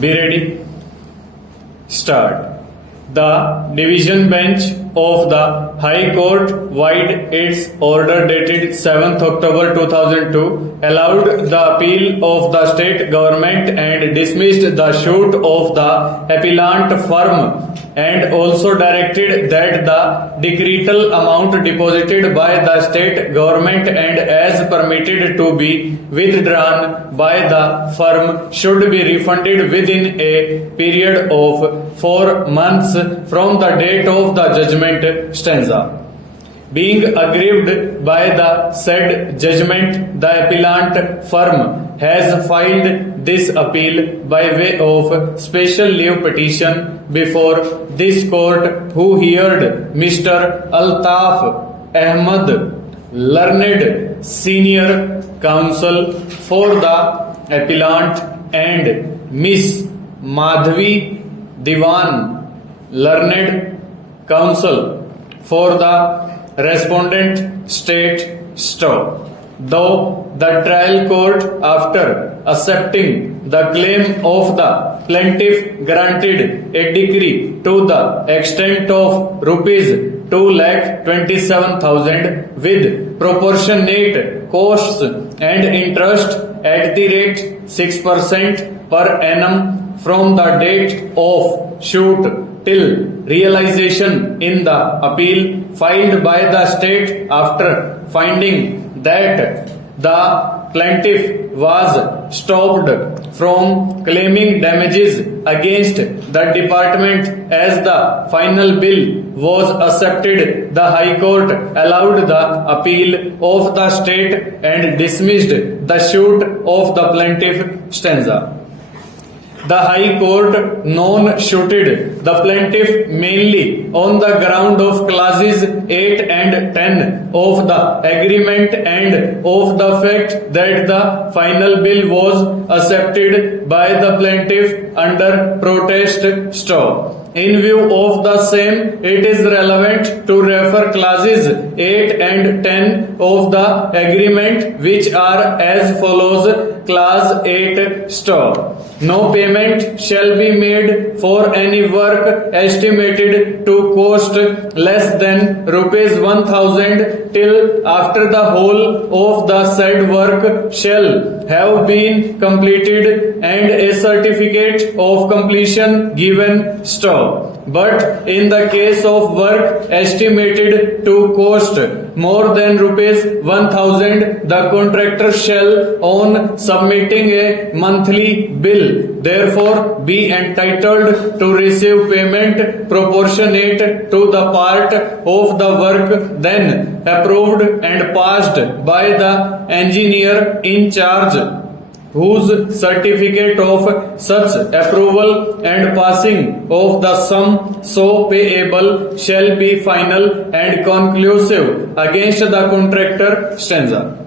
Be ready. Start. The division bench of the High Court wide its order dated 7th October 2002 allowed the appeal of the state government and dismissed the suit of the appellant firm and also directed that the decretal amount deposited by the state government and as permitted to be withdrawn by the firm should be refunded within a period of 4 months from the date of the judgment stanza. Being aggrieved by the said judgment, the appellant firm has filed this appeal by way of special leave petition before this court, who heard Mr. Altaf Ahmad, learned senior counsel for the appellant, and Miss Madhvi Diwan, learned counsel for the respondent state stop. Though the trial court, after accepting the claim of the plaintiff, granted a decree to the extent of rupees 2,27,000 with proportionate costs and interest at the rate 6% per annum from the date of suit till realization in the appeal filed by the state after finding that the plaintiff was stopped from claiming damages against the department as the final bill was accepted. The High Court allowed the appeal of the state and dismissed the suit of the plaintiff stanza. The High Court non-suited the plaintiff mainly on the ground of clauses 8 and 10 of the agreement and of the fact that the final bill was accepted by the plaintiff under protest stop. In view of the same, it is relevant to refer clauses 8 and 10 of the agreement, which are as follows. Clause 8 stop. No payment shall be made for any work estimated to cost less than rupees 1,000 till after the whole of the said work shall have been completed and a certificate of completion given. Stop. But in the case of work estimated to cost more than rupees 1,000, the contractor shall, on submitting a monthly bill, therefore be entitled to receive payment proportionate to the part of the work then approved and passed by the engineer in charge, whose certificate of such approval and passing of the sum so payable shall be final and conclusive against the contractor stanza.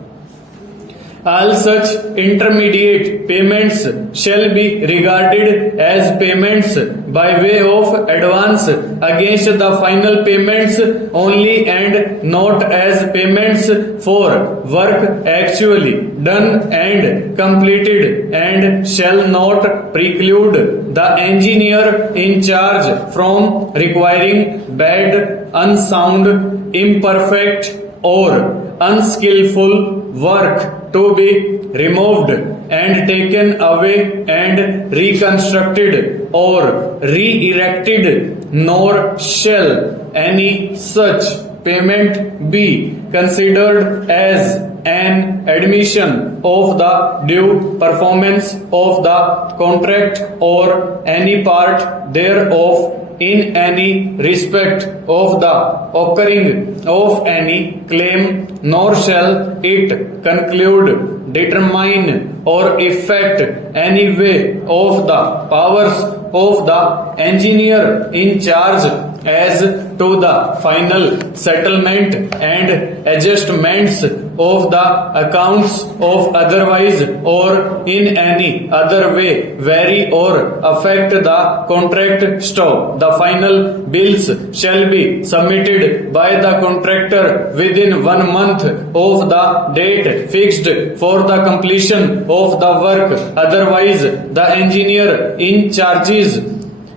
All such intermediate payments shall be regarded as payments by way of advance against the final payments only and not as payments for work actually done and completed, and shall not preclude the engineer in charge from requiring bad, unsound, imperfect or unskillful work to be removed and taken away and reconstructed or re-erected, nor shall any such payment be considered as an admission of the due performance of the contract or any part thereof in any respect of the occurring of any claim, nor shall it conclude, determine or effect any way of the powers of the engineer in charge as to the final settlement and adjustments of the accounts of otherwise or in any other way vary or affect the contract stop, the final bills shall be submitted by the contractor within 1 month of the date fixed for the completion of the work. Otherwise, the engineer in charge's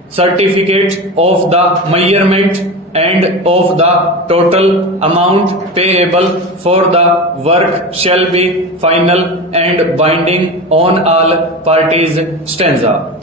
certificate of the measurement and of the total amount payable for the work shall be final and binding on all parties. Stanza.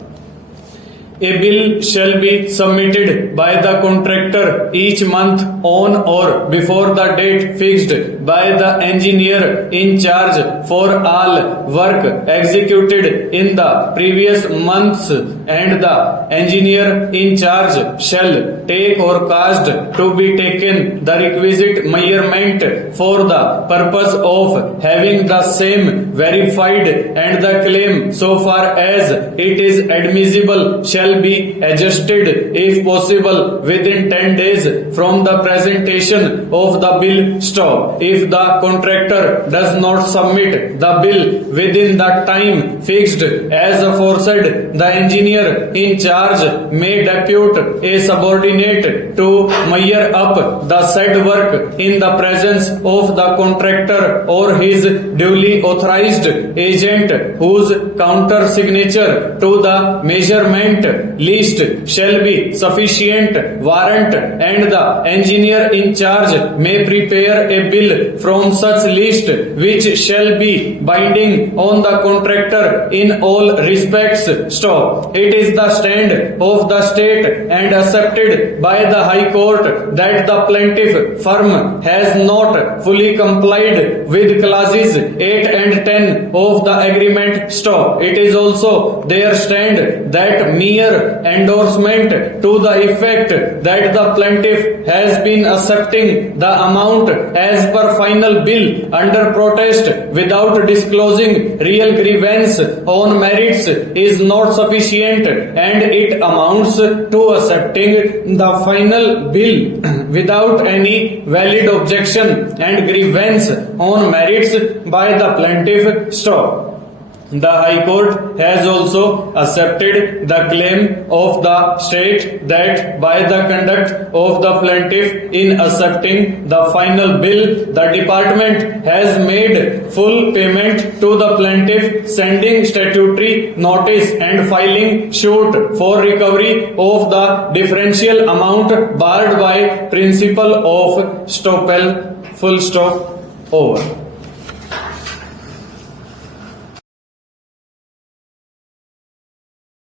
A bill shall be submitted by the contractor each month on or before the date fixed by the engineer in charge for all work executed in the previous months, and the engineer in charge shall take or cause to be taken the requisite measurement for the purpose of having the same verified, and the claim so far as it is admissible shall be adjusted if possible within 10 days from the presentation of the bill stop. If the contractor does not submit the bill within the time fixed as aforesaid, the engineer in charge may depute a subordinate to measure up the said work in the presence of the contractor or his duly authorized agent, whose counter signature to the measurement list shall be sufficient warrant, and the engineer in charge may prepare a bill from such list which shall be binding on the contractor in all respects. Stop. It is the stand of the state and accepted by the High Court that the plaintiff firm has not fully complied with clauses 8 and 10 of the agreement. Stop. It is also their stand that mere endorsement to the effect that the plaintiff has been accepting the amount as per final bill under protest without disclosing real grievance on merits is not sufficient, and it amounts to accepting the final bill without any valid objection and grievance on merits by the plaintiff. Stop. The High Court has also accepted the claim of the state that by the conduct of the plaintiff in accepting the final bill, the department has made full payment to the plaintiff, sending statutory notice and filing suit for recovery of the differential amount barred by principle of stoppel. Full stop. Over.